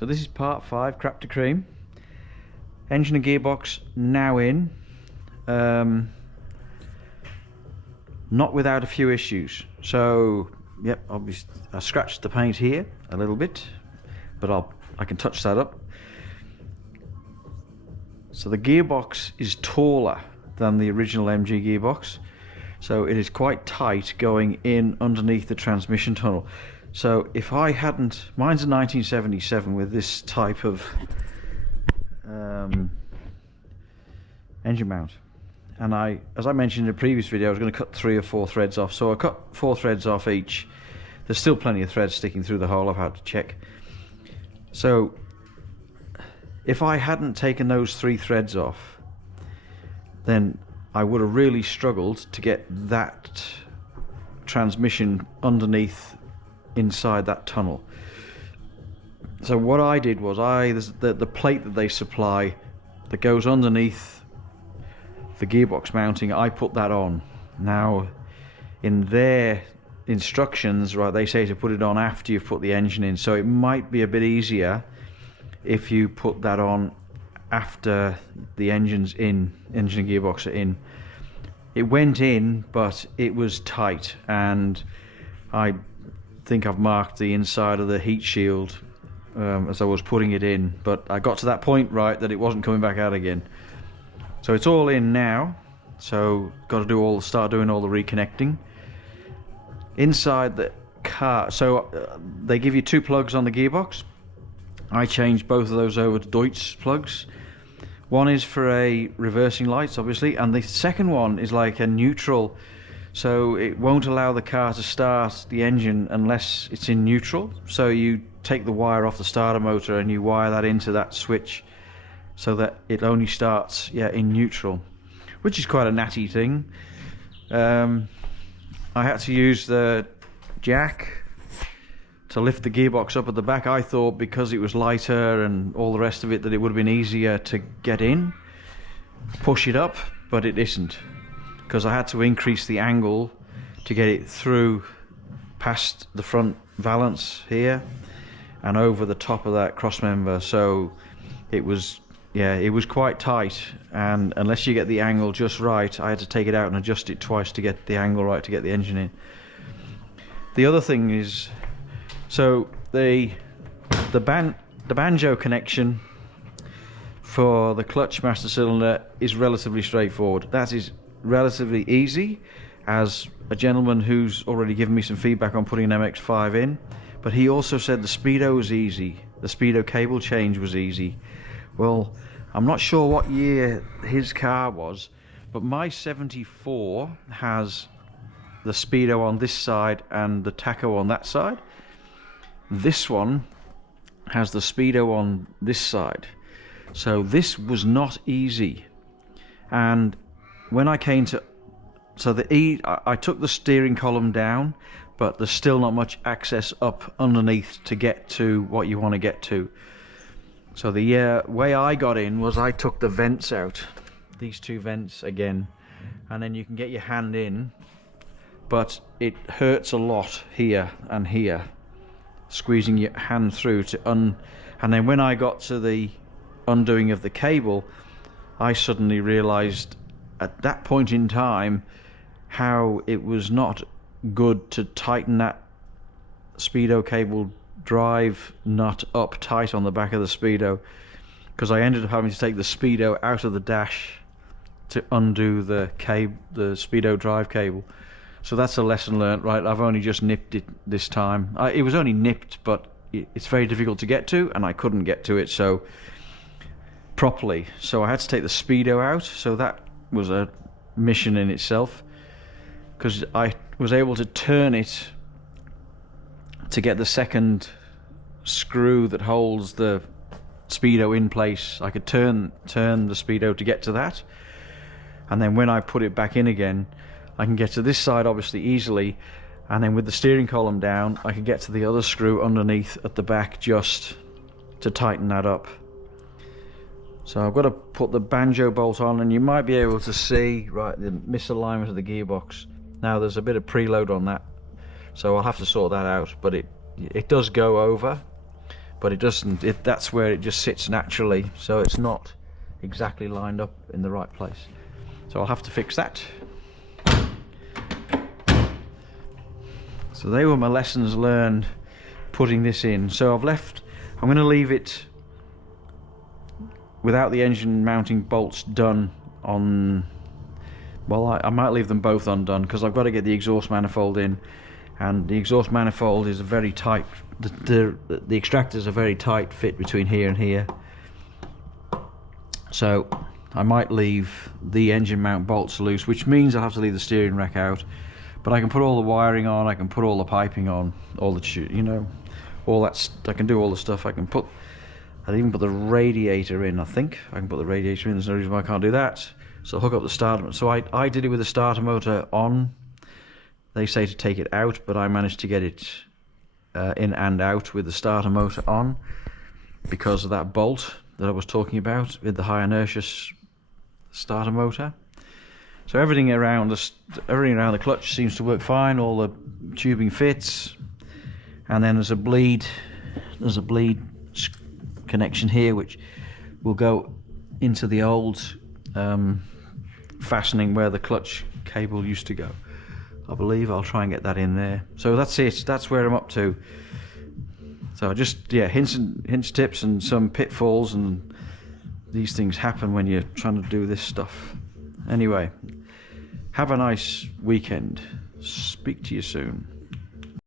So this is part 5, crap to cream. Engine and gearbox now in. Not without a few issues. So, yep, obviously I scratched the paint here a little bit, but I can touch that up. So the gearbox is taller than the original MG gearbox. So it is quite tight going in underneath the transmission tunnel. So if I hadn't, mine's a 1977 with this type of engine mount, and as I mentioned in the previous video, I was going to cut 3 or 4 threads off. So I cut 4 threads off each. There's still plenty of threads sticking through the hole. I've had to check. So if I hadn't taken those 3 threads off, then I would have really struggled to get that transmission underneath inside that tunnel. So what I did was there's the plate that they supply that goes underneath the gearbox mounting, I put that on. Now in their instructions, right, they say to put it on after you've put the engine in, so it might be a bit easier if you put that on after the engine's in, engine and gearbox are in. It went in, but it was tight, and I think I've marked the inside of the heat shield as I was putting it in, but I got to that point, right, that it wasn't coming back out again. So it's all in now, so got to start doing all the reconnecting inside the car. So they give you 2 plugs on the gearbox. I changed both of those over to Deutz plugs. One is for a reversing lights, obviously, and the second one is like a neutral, so it won't allow the car to start the engine unless it's in neutral. So you take the wire off the starter motor and you wire that into that switch so that it only starts, yeah, in neutral, which is quite a natty thing. I had to use the jack to lift the gearbox up at the back. I thought because it was lighter and all the rest of it that it would have been easier to get in, push it up, but it isn't, because I had to increase the angle to get it through past the front valance here and over the top of that cross member. So it was, yeah, it was quite tight, and unless you get the angle just right, I had to take it out and adjust it twice to get the angle right to get the engine in. The other thing is, so the banjo connection for the clutch master cylinder is relatively straightforward. That is relatively easy, as a gentleman who's already given me some feedback on putting an MX-5 in, but he also said the speedo was easy, the speedo cable change was easy. Well, I'm not sure what year his car was, but my 74 has the speedo on this side and the tacho on that side. This one has the speedo on this side, so this was not easy. And when I came to, so I took the steering column down, but there's still not much access up underneath to get to what you want to get to. So the way I got in was I took the vents out, these 2 vents again, and then you can get your hand in, but it hurts a lot here and here, squeezing your hand through to and then when I got to the undoing of the cable, I suddenly realized at that point in time how it was not good to tighten that speedo cable drive nut up tight on the back of the speedo, because I ended up having to take the speedo out of the dash to undo the speedo drive cable. So that's a lesson learnt, right? I've only just nipped it this time. It was only nipped, but it's very difficult to get to, and I couldn't get to it so properly. So I had to take the speedo out, so that was a mission in itself, because I was able to turn it to get the second screw that holds the speedo in place. I could turn the speedo to get to that, and then when I put it back in again, I can get to this side obviously easily, and then with the steering column down I can get to the other screw underneath at the back just to tighten that up. So I've got to put the banjo bolt on, and you might be able to see, right, the misalignment of the gearbox. Now there's a bit of preload on that, so I'll have to sort that out, but it does go over, but it doesn't. That's where it just sits naturally, so it's not exactly lined up in the right place. So I'll have to fix that. So they were my lessons learned putting this in. So I'm going to leave it without the engine mounting bolts done on, well, I might leave them both undone because I've got to get the exhaust manifold in, and the exhaust manifold is a very tight, the extractor is a very tight fit between here and here. So I might leave the engine mount bolts loose, which means I'll have to leave the steering rack out, but I can put all the wiring on, I can put all the piping on, all the, you know, all that, I can do all the stuff. I'll even put the radiator in. I think I can put the radiator in. There's no reason why I can't do that. So I'll hook up the starter. So I did it with the starter motor on. They say to take it out, but I managed to get it in and out with the starter motor on because of that bolt that I was talking about with the high inertia starter motor. So everything around the clutch seems to work fine. All the tubing fits, and then there's a bleed connection here which will go into the old fastening where the clutch cable used to go. I believe I'll try and get that in there. So that's it. That's where I'm up to. So just, yeah, hints, tips, and some pitfalls, and these things happen when you're trying to do this stuff. Anyway, have a nice weekend. Speak to you soon.